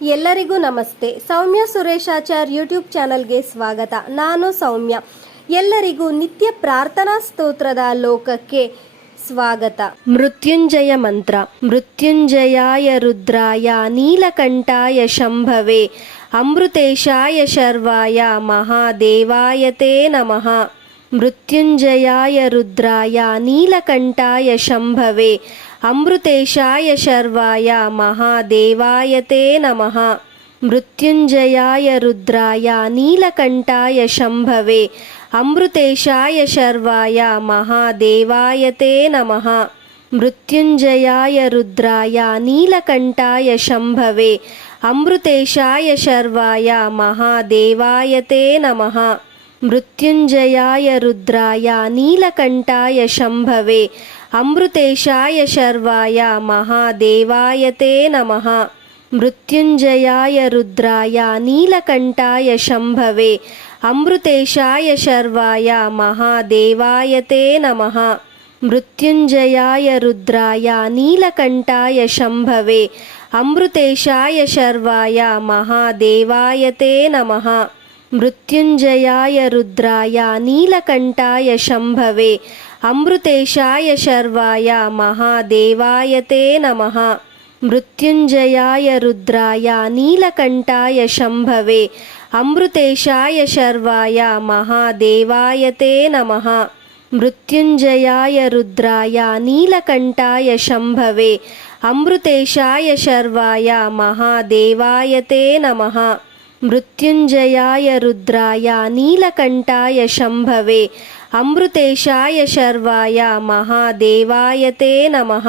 ಎಲ್ಲರಿಗೂ ನಮಸ್ತೆ. ಸೌಮ್ಯ ಸುರೇಶಾಚಾರ್ ಯೂಟ್ಯೂಬ್ ಚಾನಲ್ಗೆ ಸ್ವಾಗತ. ನಾನು ಸೌಮ್ಯ. ಎಲ್ಲರಿಗೂ ನಿತ್ಯ ಪ್ರಾರ್ಥನಾ ಸ್ತೋತ್ರದ ಲೋಕಕ್ಕೆ ಸ್ವಾಗತ. ಮೃತ್ಯುಂಜಯ ಮಂತ್ರ. ಮೃತ್ಯುಂಜಯಾಯ ರುದ್ರಾಯ ನೀಲಕಂಠಾಯ ಶಂಭವೇ ಅಮೃತೇಶಾಯ ಶರ್ವಾಯ ಮಹಾದೇವಾಯ ತೇ ನಮಃ. ಮೃತ್ಯುಂಜಯಾಯ ರುದ್ರಾಯ ನೀಲಕಂಠಾಯ ಶಂಭವೇ ಅಮೃತೇಶಾಯ ಶರ್ವಾಯ ಮಹಾದೇವಾಯ ತೇ ನಮಃ. ಮೃತ್ಯುಂಜಯಾಯ ರುದ್ರಾಯ ನೀಲಕಂಠಾಯ ಶಂಭವೇ ಅಮೃತೇಶಾಯ ಶರ್ವಾಯ ಮಹಾದೇವಾಯ ತೇ ನಮಃ. ಮೃತ್ಯುಂಜಯಾಯ ರುದ್ರಾಯ ನೀಲಕಂಠಾಯ ಶಂಭವೇ ಅಮೃತೇಶಾಯ ಶರ್ವಾಯ ಮಹಾದೇವಾಯ ತೇ ನಮಃ. ಮೃತ್ಯುಂಜಯಾಯ ರುದ್ರಾಯ ನೀಲಕಂಠಾಯ ಶಂಭವೇ ಅಮೃತೇಶಾಯ ಶರ್ವಾಯ ಮಹಾದೇವಾಯ ತೇ ನಮಃ. ಮೃತ್ಯುಂಜಯಾಯ ರುದ್ರಾಯ ನೀಲಕಂಠಾಯ ಶಂಭವೇ ಅಮೃತೇಶಾಯ ಶರ್ವಾಯ ಮಹಾದೇವಾಯ ತೇ ನಮಃ. ಮೃತ್ಯುಂಜಯಾಯ ರುದ್ರಾಯ ನೀಲಕಂಠಾಯ ಶಂಭವೇ ಅಮೃತೇಶಾಯ ಶರ್ವಾಯ ಮಹಾದೇವಾಯ ತೇ ನಮಃ. ಮೃತ್ಯುಂಜಯಾಯ ರುದ್ರಾಯ ನೀಲಕಂಠಾಯ ಶಂಭವೇ ಅಮೃತೇಶಾಯ ಶರ್ವಾಯ ಮಹಾದೇವಾಯ ತೇ ನಮಃ. ಮೃತ್ಯುಂಜಯಾಯ ರುದ್ರಾಯ ನೀಲಕಂಠಾಯ ಶಂಭವೇ ಅಮೃತೇಶಾಯ ಶರ್ವಾಯ ಮಹಾದೇವಾಯ ತೇ ನಮಃ. ಮೃತ್ಯುಂಜಯಾಯ ರುದ್ರಾಯ ನೀಲಕಂಠಾಯ ಶಂಭವೇ ಅಮೃತೇಶಾಯ ಶರ್ವಾಯ ಮಹಾದೇವಾಯ ತೇ ನಮಃ. ಮೃತ್ಯುಂಜಯಾಯ ರುದ್ರಾಯ ನೀಲಕಂಠಾಯ ಶಂಭವೇ ಅಮೃತೇಶಾಯ ಶರ್ವಾಯ ಮಹಾದೇವಾಯ ತೇ ನಮಃ.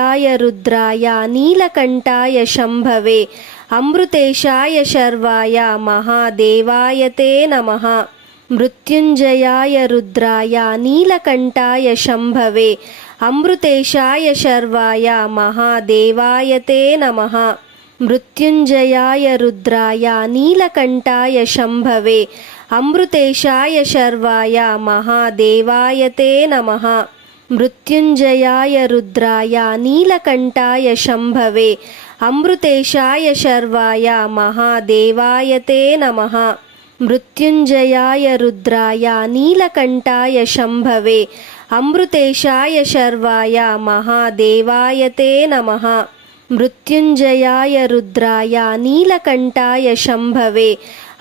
ಮೃತ್ಯುಂಜಯಾಯ ರುದ್ರಾಯ ನೀಲಕಂಠಾಯ ಶಂಭವೇ ಅಮೃತೇಶಾಯ ಶರ್ವಾಯ ಮಹಾದೇವಾಯ ತೇ ನಮಃ. ಮೃತ್ಯುಂಜಯಾಯ ರುದ್ರಾಯ ನೀಲಕಂಠಾಯ ಶಂಭವೇ ಅಮೃತೇಶಾಯ ಶರ್ವಾಯ ಮಹಾದೇವಾಯ ತೇ ನಮಃ. ಮೃತ್ಯುಂಜಯಾಯ ರುದ್ರಾಯ ನೀಲಕಂಠಾಯ ಶಂಭವೇ ಅಮೃತೇಶಾಯ ಶರ್ವಾಯ ಮಹಾದೇವಾಯ ತೇ ನಮಃ. ಮೃತ್ಯುಂಜಯಾಯ ರುದ್ರಾಯ ನೀಲಕಂಠಾಯ ಶಂಭವೇ ಅಮೃತೇಶಾಯ ಶರ್ವಾಯ ಮಹಾದೇವಾಯ ತೇ ನಮಃ. ಮೃತ್ಯುಂಜಯಾಯ ರುದ್ರಾಯ ನೀಲಕಂಠಾಯ ಶಂಭವೇ ಅಮೃತೇಶಾಯ ಶರ್ವಾಯ ಮಹಾದೇವಾಯ ತೇ ನಮಃ. ಮೃತ್ಯುಂಜಯಾಯ ರುದ್ರಾಯ ನೀಲಕಂಠಾಯ ಶಂಭವೇ ಅಮೃತೇಶಾಯ ಶರ್ವಾಯ ಮಹಾದೇವಾಯ ತೇ ನಮಃ. ಮೃತ್ಯುಂಜಯಾಯ ರುದ್ರಾಯ ನೀಲಕಂಠಾಯ ಶಂಭವೇ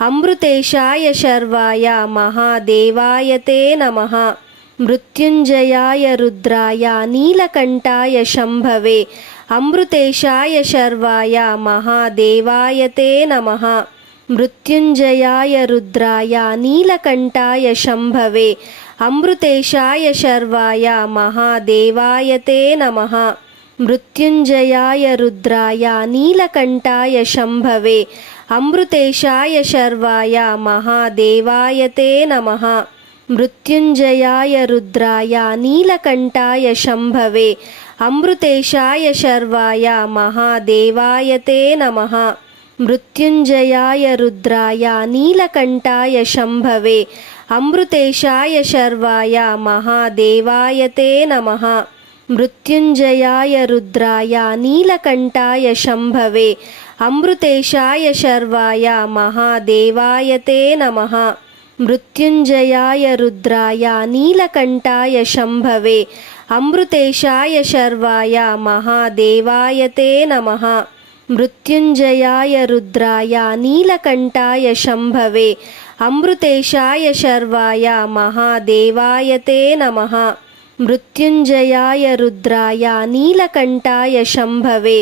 ಅಮೃತೇಶಾಯ ಶರ್ವಾಯ ಮಹಾದೇವಾಯ ತೇ ನಮಃ. ಮೃತ್ಯುಂಜಯಾಯ ರುದ್ರಾಯ ನೀಲಕಂಠಾಯ ಶಂಭವೇ ಅಮೃತೇಶಾಯ ಶರ್ವಾಯ ಮಹಾದೇವಾಯ ತೇ ನಮಃ. ಮೃತ್ಯುಂಜಯಾಯ ರುದ್ರಾಯ ನೀಲಕಂಠಾಯ ಶಂಭವೇ ಅಮೃತೇಶಾಯ ಶರ್ವಾಯ ಮಹಾದೇವಾಯ ತೇ ನಮಃ. ಮೃತ್ಯುಂಜಯಾಯ ರುದ್ರಾಯ ನೀಲಕಂಠಾಯ ಶಂಭವೇ ಅಮೃತೇಶಾಯ ಶರ್ವಾಯ ಮಹಾದೇವಾಯ ತೇ ನಮಃ. ಮೃತ್ಯುಂಜಯಾಯ ರುದ್ರಾಯ ನೀಲಕಂಠಾಯ ಶಂಭವೇ ಅಮೃತೇಶಾಯ ಶರ್ವಾಯ ಮಹಾದೇವಾಯ ತೇ ನಮಃ. ಮೃತ್ಯುಂಜಯಾಯ ರುದ್ರಾಯ ನೀಲಕಂಠಾಯ ಶಂಭವೇ ಅಮೃತೇಶಾಯ ಶರ್ವಾಯ ಮಹಾದೇವಾಯ ತೇ ನಮಃ. ಮೃತ್ಯುಂಜಯಾಯ ರುದ್ರಾಯ ನೀಲಕಂಠಾಯ ಶಂಭವೇ ಅಮೃತೇಶಾಯ ಶರ್ವಾಯ ಮಹಾದೇವಾಯ ತೇ ನಮಃ. ಮೃತ್ಯುಂಜಯಾಯ ರುದ್ರಾಯ ನೀಲಕಂಠಾಯ ಶಂಭವೇ ಅಮೃತೇಶಾಯ ಶರ್ವಾಯ ಮಹಾದೇವಾಯ ತೇ ನಮಃ. ಮೃತ್ಯುಂಜಯಾಯ ರುದ್ರಾಯ ನೀಲಕಂಠಾಯ ಶಂಭವೇ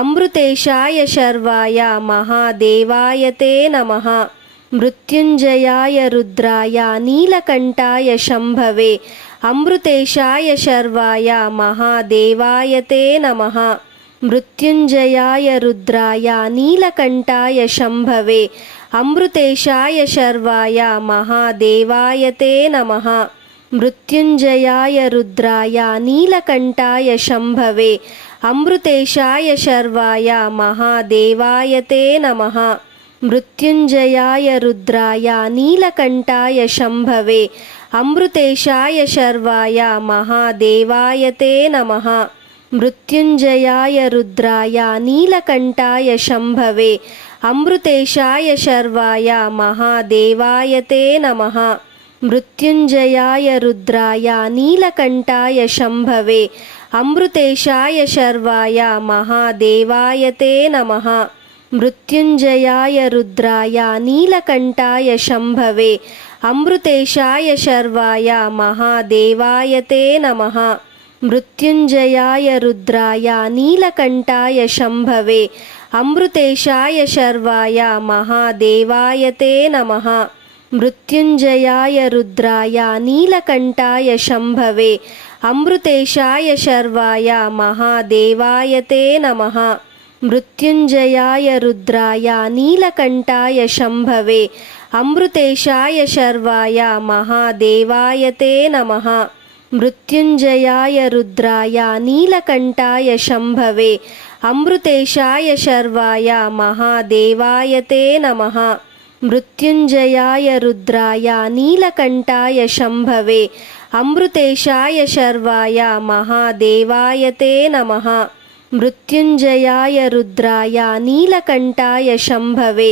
ಅಮೃತೇಶಾಯ ಶರ್ವಾಯ ಮಹಾದೇವಾಯ ತೇ ನಮಃ. ಮೃತ್ಯುಂಜಯಾಯ ರುದ್ರಾಯ ನೀಲಕಂಠಾಯ ಶಂಭವೇ ಅಮೃತೇಶಾಯ ಶರ್ವಾಯ ಮಹಾದೇವಾಯ ತೇ ನಮಃ. ಮೃತ್ಯುಂಜಯಾಯ ರುದ್ರಾಯ ನೀಲಕಂಠಾಯ ಶಂಭವೇ ಅಮೃತೇಶಾಯ ಶರ್ವಾಯ ಮಹಾದೇವಾಯ ತೇ ನಮಃ. ಮೃತ್ಯುಂಜಯಾಯ ರುದ್ರಾಯ ನೀಲಕಂಠಾಯ ಶಂಭವೇ ಅಮೃತೇಶಾಯ ಶರ್ವಾಯ ಮಹಾದೇವಾಯ ತೇ ನಮಃ. ಮೃತ್ಯುಂಜಯಾಯ ರುದ್ರಾಯ ನೀಲಕಂಠಾಯ ಶಂಭವೇ ಅಮೃತೇಶಾಯ ಶರ್ವಾಯ ಮಹಾದೇವಾಯ ತೇ ನಮಃ. मृत्युञ्जयाय रुद्राय नीलकण्ठाय शम्भवे अमृतेशाय शर्वाय महादेवाय ते नमः मृत्युञ्जयाय रुद्राय नीलकण्ठाय शम्भवे अमृतेशाय शर्वाय महादेवाय ते नमः मृत्युञ्जयाय रुद्राय नीलकण्ठाय शम्भवे अमृतेशाय शर्वाय महादेवाय ते नमः मृत्युञ्जयाय रुद्राय नीलकण्ठाय शम्भवे अमृतेशाय शर्वाय महादेवाय ते नमः मृत्युञ्जयाय रुद्राय नीलकण्ठाय शम्भवे अमृतेशाय शर्वाय महादेवाय ते नमः मृत्युञ्जयाय रुद्राय नीलकण्ठाय शम्भवे अमृतेशाय शर्वाय महादेवाय ते नमः मृत्युञ्जयाय रुद्राय नीलकण्ठाय शम्भवे अमृतेशाय शर्वाय महादेवाय ते नमः मृत्युञ्जयाय रुद्राय नीलकण्ठाय शम्भवे अमृतेशाय शर्वाय महादेवाय ते नमः मृत्युञ्जयाय रुद्राय नीलकण्ठाय शम्भवे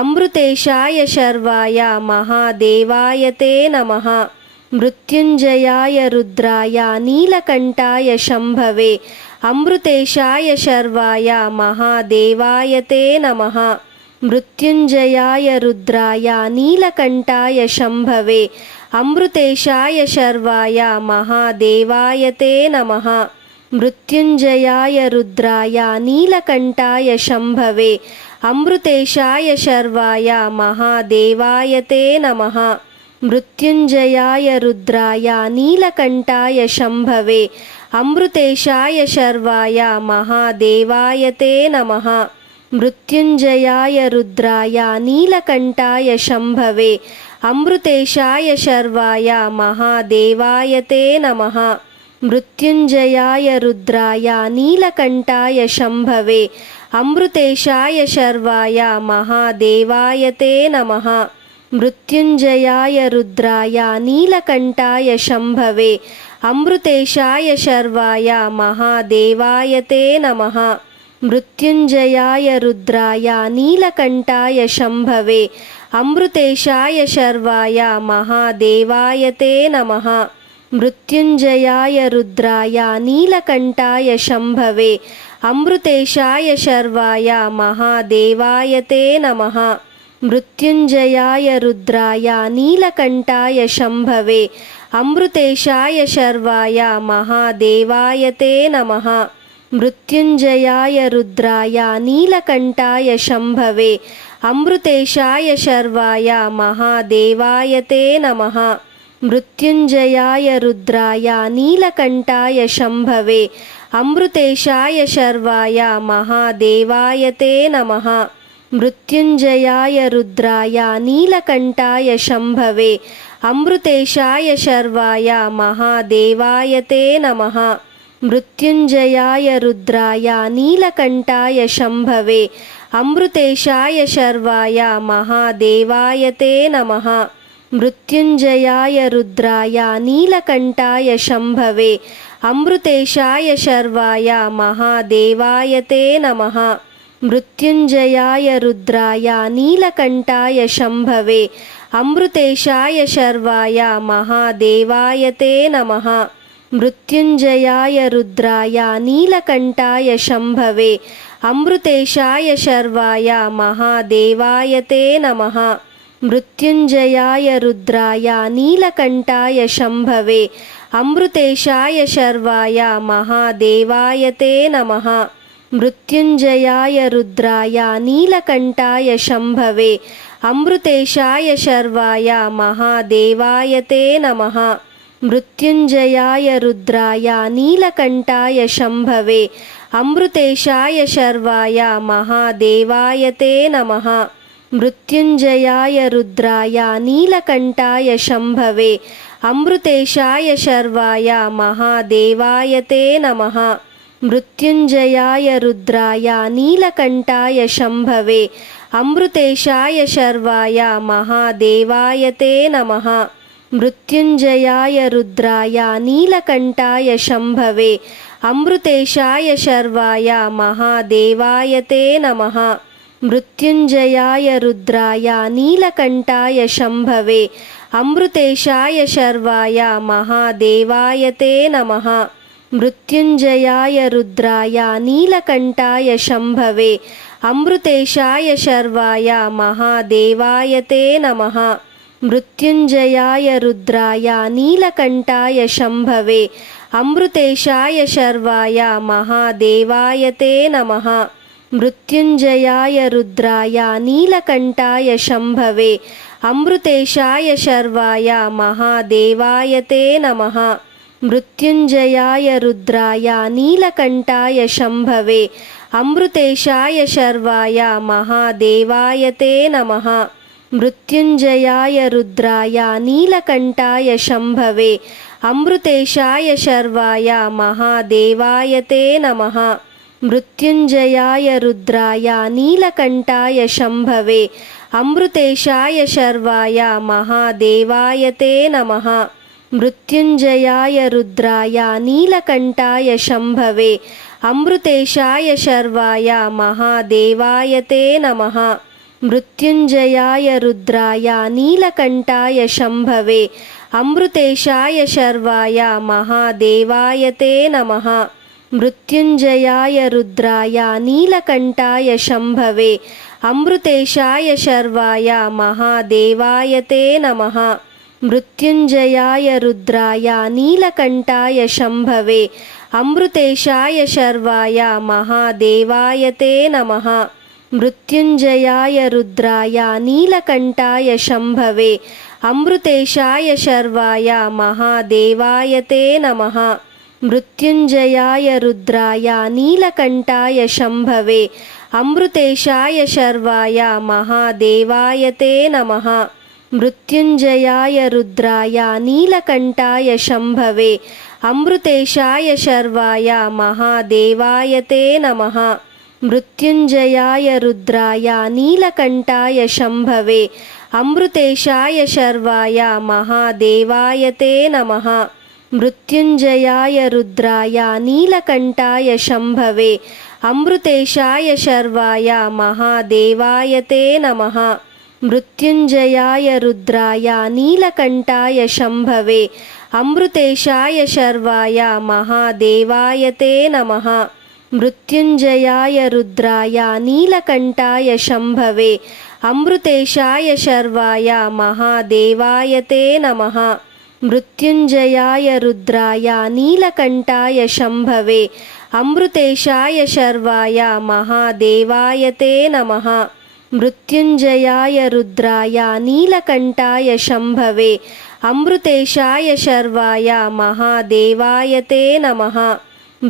अमृतेशाय शर्वाय महादेवाय ते नमः मृत्युञ्जयाय रुद्राय नीलकण्ठाय शम्भवे अमृतेशाय शर्वाय महादेवाय ते नमः मृत्युञ्जयाय रुद्राय नीलकण्ठाय शम्भवे अमृतेशाय शर्वाय महादेवाय ते नमः मृत्युञ्जयाय रुद्राय नीलकण्ठाय शम्भवे अमृतेशाय शर्वाय महादेवाय ते नमः मृत्युञ्जयाय रुद्राय नीलकण्ठाय शम्भवे अमृतेशाय शर्वाय महादेवाय ते नमः मृत्युञ्जयाय रुद्राय नीलकण्ठाय शम्भवे अमृतेशाय शर्वाय महादेवाय ते नमः मृत्युञ्जयाय रुद्राय नीलकण्ठाय शम्भवे अमृतेशाय शर्वाय महादेवाय ते नमः मृत्युञ्जयाय रुद्राय नीलकण्ठाय शम्भवे अमृतेशाय शर्वाय महादेवाय ते नमः मृत्युञ्जयाय रुद्राय नीलकण्ठाय शम्भवे अमृतेशाय शर्वाय महादेवाय ते नमः मृत्युञ्जयाय रुद्राय नीलकण्ठाय शम्भवे अमृतेशाय शर्वाय महादेवाय ते नमः मृत्युञ्जयाय रुद्राय नीलकण्ठाय शम्भवे अमृतेशाय शर्वाय महादेवाय ते नमः मृत्युञ्जयाय रुद्राय नीलकण्ठाय शम्भवे अमृतेशाय शर्वाय महादेवाय ते नमः मृत्युञ्जयाय रुद्राय नीलकण्ठाय शम्भवे अमृतेशाय शर्वाय महादेवाय ते नमः मृत्युञ्जयाय रुद्राय नीलकण्ठाय शम्भवे अमृतेशाय शर्वाय महादेवाय ते नमः मृत्युञ्जयाय रुद्राय नीलकण्ठाय शम्भवे अमृतेशाय शर्वाय महादेवाय ते नमः मृत्युञ्जयाय रुद्राय नीलकण्ठाय शम्भवे अमृतेशाय शर्वाय महादेवाय ते नमः मृत्युञ्जयाय रुद्राय नीलकण्ठाय शम्भवे अमृतेशाय शर्वाय महादेवाय ते नमः मृत्युञ्जयाय रुद्राय नीलकण्ठाय शम्भवे अमृतेशाय शर्वाय महादेवाय ते नमः मृत्युञ्जयाय रुद्राय नीलकण्ठाय शम्भवे अमृतेशाय शर्वाय महादेवाय ते नमः मृत्युञ्जयाय रुद्राय नीलकण्ठाय शम्भवे अमृतेशाय शर्वाय महादेवाय ते नमः मृत्युञ्जयाय रुद्राय नीलकण्ठाय शम्भवे अमृतेशाय शर्वाय महादेवाय ते नमः मृत्युञ्जयाय रुद्राय नीलकण्ठाय शम्भवे अमृतेशाय शर्वाय महादेवाय ते नमः मृत्युञ्जयाय रुद्राय नीलकण्ठाय शम्भवे अमृतेशाय शर्वाय महादेवाय ते नमः मृत्युञ्जयाय रुद्राय नीलकण्ठाय शम्भवे అమృతేశాయ శర్వాయ మహాదేవాయ తే నమః మృత్యుంజయాయ రుద్రాయ నీలకంఠాయ శంభవే అమృతేశాయ శర్వాయ మహాదేవాయ తే నమః మృత్యుంజయాయ రుద్రాయ నీలకంఠాయ శంభవే అమృతేశాయ శర్వాయ మహాదేవాయ తే నమః మృత్యుంజయాయ రుద్రాయ నీలకంఠాయ శంభవే అమృతేశాయ శర్వాయ మహాదేవాయ తే నమః మృత్యుంజయాయ రుద్రాయ నీలకంఠాయ శంభవే అమృతేశాయ శర్వాయ మహాదేవాయ తే నమః మృత్యుంజయాయ రుద్రాయ నీలకంఠాయ శంభవే అమృతేశాయ శర్వాయ మహాదేవాయ తే నమః మృత్యుంజయాయ రుద్రాయ నీలకంఠాయ శంభవే అమృతేశాయ శర్వాయ మహాదేవాయ తే నమః మృత్యుంజయాయ రుద్రాయ నీలకంఠాయ శంభవే అమృతేశాయ శర్వాయ మహాదేవాయ తే నమః మృత్యుంజయాయ రుద్రాయ నీలకంఠాయ శంభవే అమృతేశాయ శర్వాయ మహాదేవాయ తే నమః మృత్యుంజయాయ రుద్రాయ నీలకంఠాయ శంభవే అమృతేశాయ శర్వాయ మహాదేవాయ తే నమః మృత్యుంజయాయ రుద్రాయ నీలకంఠాయ శంభవే అమృతేశాయ శర్వాయ మహాదేవాయ తే నమః మృత్యుంజయాయ రుద్రాయ నీలకంఠాయ శంభవే అమృతేశాయ శర్వాయ మహాదేవాయ తే నమః మృత్యుంజయాయ రుద్రాయ నీలకంఠాయ శంభవే అమృతేశాయ శర్వాయ మహాదేవాయ తే నమః మృత్యుంజయాయ రుద్రాయ నీలకంఠాయ శంభవే అమృతేశాయ శర్వాయ మహాదేవాయ తే నమః మృత్యుంజయాయ రుద్రాయ నీలకంఠాయ శంభవే అమృతేశాయ శర్వాయ మహాదేవాయ తే నమః మృత్యుంజయాయ రుద్రాయ నీలకంఠాయ శంభవే అమృతేశాయ శర్వాయ మహాదేవాయ తే నమః మృత్యుంజయాయ రుద్రాయ నీలకంఠాయ శంభవే అమృతేశాయ శర్వాయ మహాదేవాయ తే నమః మృత్యుంజయాయ రుద్రాయ నీలకంఠాయ శంభవే అమృతేశాయ శర్వాయ మహాదేవాయ తే నమః మృత్యుంజయాయ రుద్రాయ నీలకంఠాయ శంభవే అమృతేశాయ శర్వాయ మహాదేవాయ తే నమః మృత్యుంజయాయ రుద్రాయ నీలకంఠాయ శంభవే అమృతేశాయ శర్వాయ మహాదేవాయ తే నమః మృత్యుంజయాయ రుద్రాయ నీలకంఠాయ శంభవే అమృతేశాయ శర్వాయ మహాదేవాయ తే నమః మృత్యుంజయాయ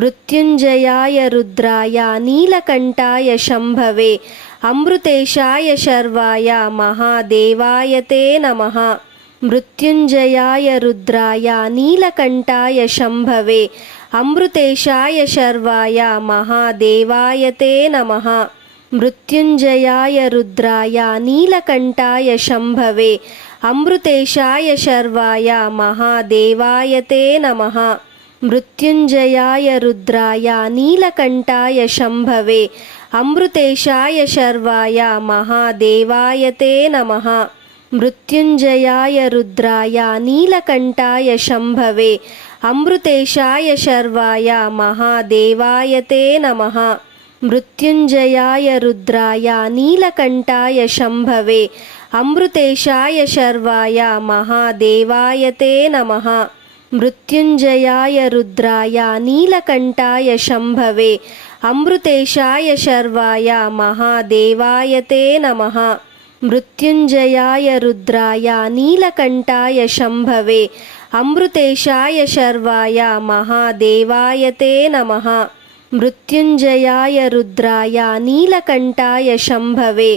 రుద్రాయ నీలకంఠాయ శంభవే అమృతేశాయ శర్వాయ మహాదేవాయ తే నమః మృత్యుంజయాయ రుద్రాయ నీలకంఠాయ శంభవే అమృతేశాయ శర్వాయ మహాదేవాయ తే నమః మృత్యుంజయాయ రుద్రాయ నీలకంఠాయ శంభవే అమృతేశాయ శర్వాయ మహాదేవాయ తే నమః మృత్యుంజయాయ రుద్రాయ నీలకంఠాయ శంభవే అమృతేశాయ శర్వాయ మహాదేవాయ తే నమః మృత్యుంజయాయ రుద్రాయ నీలకంఠాయ శంభవే అమృతేశాయ శర్వాయ మహాదేవాయ తే నమః మృత్యుంజయాయ రుద్రాయ నీలకంఠాయ శంభవే అమృతేశాయ శర్వాయ మహాదేవాయ తే నమః మృత్యుంజయాయ రుద్రాయ నీలకంఠాయ శంభవే అమృతేశాయ శర్వాయ మహాదేవాయ తే నమః మృత్యుంజయాయ రుద్రాయ నీలకంఠాయ శంభవే అమృతేశాయ శర్వాయ మహాదేవాయ తే నమః మృత్యుంజయాయ రుద్రాయ నీలకంఠాయ శంభవే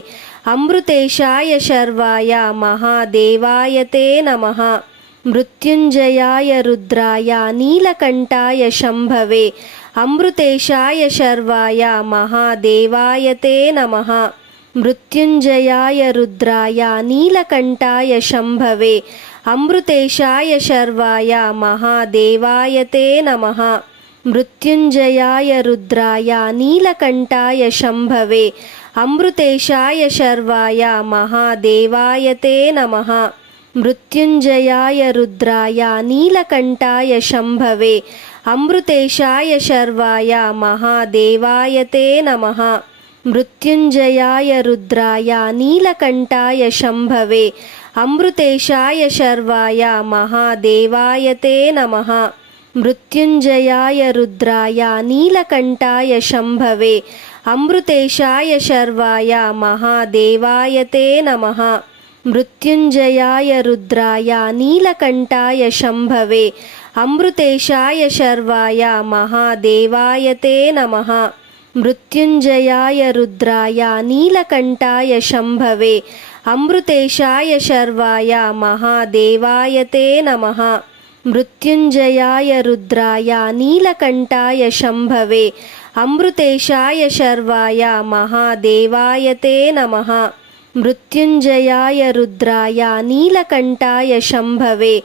అమృతేశాయ శర్వాయ మహాదేవాయ తే నమః మృత్యుంజయాయ రుద్రాయ నీలకంఠాయ శంభవే అమృతేశాయ శర్వాయ మహాదేవాయ తే నమః మృత్యుంజయాయ రుద్రాయ నీలకంఠాయ శంభవే అమృతేశాయ శర్వాయ మహాదేవాయ తే నమః ಮೃತ್ಯುಂಜಯಾಯ ರುದ್ರಾಯ ನೀಲಕಂಠಾಯ ಶಂಭವೇ ಅಮೃತೇಶಾಯ ಶರ್ವಾಯ ಮಹಾದೇವಾಯ ತೇ ನಮಃ. ಮೃತ್ಯುಂಜಯಾಯ ರುದ್ರಾಯ ನೀಲಕಂಠಾಯ ಶಂಭವೇ ಅಮೃತೇಶಾಯ ಶರ್ವಾಯ ಮಹಾದೇವಾಯ ತೇ ನಮಃ. ಮೃತ್ಯುಂಜಯಾಯ ರುದ್ರಾಯ ನೀಲಕಂಠಾಯ ಶಂಭವೇ ಅಮೃತೇಶಾಯ ಶರ್ವಾಯ ಮಹಾದೇವಾಯ ತೇ ನಮಃ. ಮೃತ್ಯುಂಜಯಾಯ ರುದ್ರಾಯ ನೀಲಕಂಠಾಯ ಶಂಭವೇ ಅಮೃತೇಶಾಯ ಶರ್ವಾಯ ಮಹಾದೇವಾಯ ತೇ ನಮಃ. ಮೃತ್ಯುಂಜಯಾಯ ರುದ್ರಾಯ ನೀಲಕಂಠಾಯ ಶಂಭವೇ ಅಮೃತೇಶಾಯ ಶರ್ವಾಯ ಮಹಾದೇವಾಯ ತೇ ನಮಃ. ಮೃತ್ಯುಂಜಯಾಯ ರುದ್ರಾಯ ನೀಲಕಂಠಾಯ ಶಂಭವೇ ಅಮೃತೇಶಾಯ ಶರ್ವಾಯ ಮಹಾದೇವಾಯ ತೇ ನಮಃ. ಮೃತ್ಯುಂಜಯಾಯ ರುದ್ರಾಯ ನೀಲಕಂಠಾಯ ಶಂಭವೇ ಅಮೃತೇಶಾಯ ಶರ್ವಾಯ ಮಹಾದೇವಾಯ ತೇ ನಮಃ. ಮೃತ್ಯುಂಜಯಾಯ ರುದ್ರಾಯ ನೀಲಕಂಠಾಯ ಶಂಭವೇ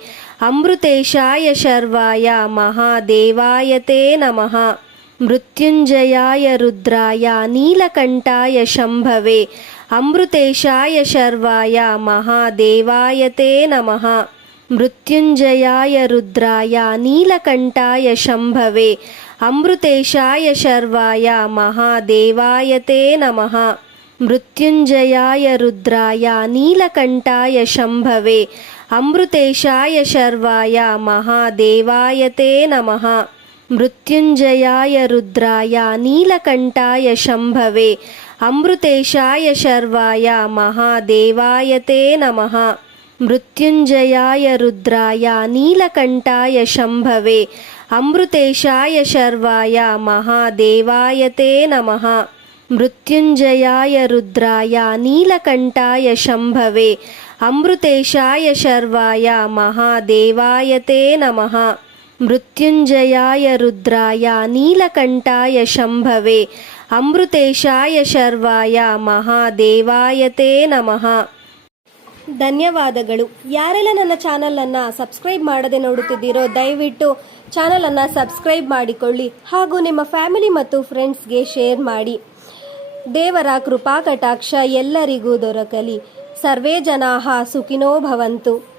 ಅಮೃತೇಶಾಯ ಶರ್ವಾಯ ಮಹಾದೇವಾಯ ತೇ ನಮಃ. ಮೃತ್ಯುಂಜಯಾಯ ರುದ್ರಾಯ ನೀಲಕಂಠಾಯ ಶಂಭವೇ ಅಮೃತೇಶಾಯ ಶರ್ವಾಯ ಮಹಾದೇವಾಯ ತೇ ನಮಃ. ಮೃತ್ಯುಂಜಯಾಯ ರುದ್ರಾಯ ನೀಲಕಂಠಾಯ ಶಂಭವೇ ಅಮೃತೇಶಾಯ ಶರ್ವಾಯ ಮಹಾದೇವಾಯ ತೇ ನಮಃ. ಮೃತ್ಯುಂಜಯಾಯ ರುದ್ರಾಯ ನೀಲಕಂಠಾಯ ಶಂಭವೇ ಅಮೃತೇಶಾಯ ಶರ್ವಾಯ ಮಹಾದೇವಾಯ ತೇ ನಮಃ. ಮೃತ್ಯುಂಜಯಾಯ ರುದ್ರಾಯ ನೀಲಕಂಠಾಯ ಶಂಭವೇ ಅಮೃತೇಶಾಯ ಶರ್ವಾಯ ಮಹಾದೇವಾಯ ತೇ ನಮಃ. ಮೃತ್ಯುಂಜಯಾಯ ರುದ್ರಾಯ ನೀಲಕಂಠಾಯ ಶಂಭವೇ ಅಮೃತೇಶಾಯ ಶರ್ವಾಯ ಮಹಾದೇವಾಯ ತೇ ನಮಃ. ಮೃತ್ಯುಂಜಯಾಯ ರುದ್ರಾಯ ನೀಲಕಂಠಾಯ ಶಂಭವೇ ಅಮೃತೇಶಾಯ ಶರ್ವಾಯ ಮಹಾದೇವಾಯ ತೇ ನಮಃ. ಮೃತ್ಯುಂಜಯಾಯ ರುದ್ರಾಯ ನೀಲಕಂಠಾಯ ಶಂಭವೇ ಅಮೃತೇಶಾಯ ಶರ್ವಾಯ ಮಹಾದೇವಾಯ ತೇ ನಮಃ. ಧನ್ಯವಾದಗಳು. ಯಾರೆಲ್ಲ ನನ್ನ ಚಾನಲನ್ನು ಸಬ್ಸ್ಕ್ರೈಬ್ ಮಾಡದೆ ನೋಡುತ್ತಿದ್ದೀರೋ ದಯವಿಟ್ಟು ಚಾನಲನ್ನು ಸಬ್ಸ್ಕ್ರೈಬ್ ಮಾಡಿಕೊಳ್ಳಿ ಹಾಗೂ ನಿಮ್ಮ ಫ್ಯಾಮಿಲಿ ಮತ್ತು ಫ್ರೆಂಡ್ಸ್ಗೆ ಶೇರ್ ಮಾಡಿ. ದೇವರ ಕೃಪಾ ಕಟಾಕ್ಷ ಎಲ್ಲರಿಗೂ ದೊರಕಲಿ. ಸರ್ವೇ ಜನಾಃ ಸುಖಿನೋ ಭವಂತು.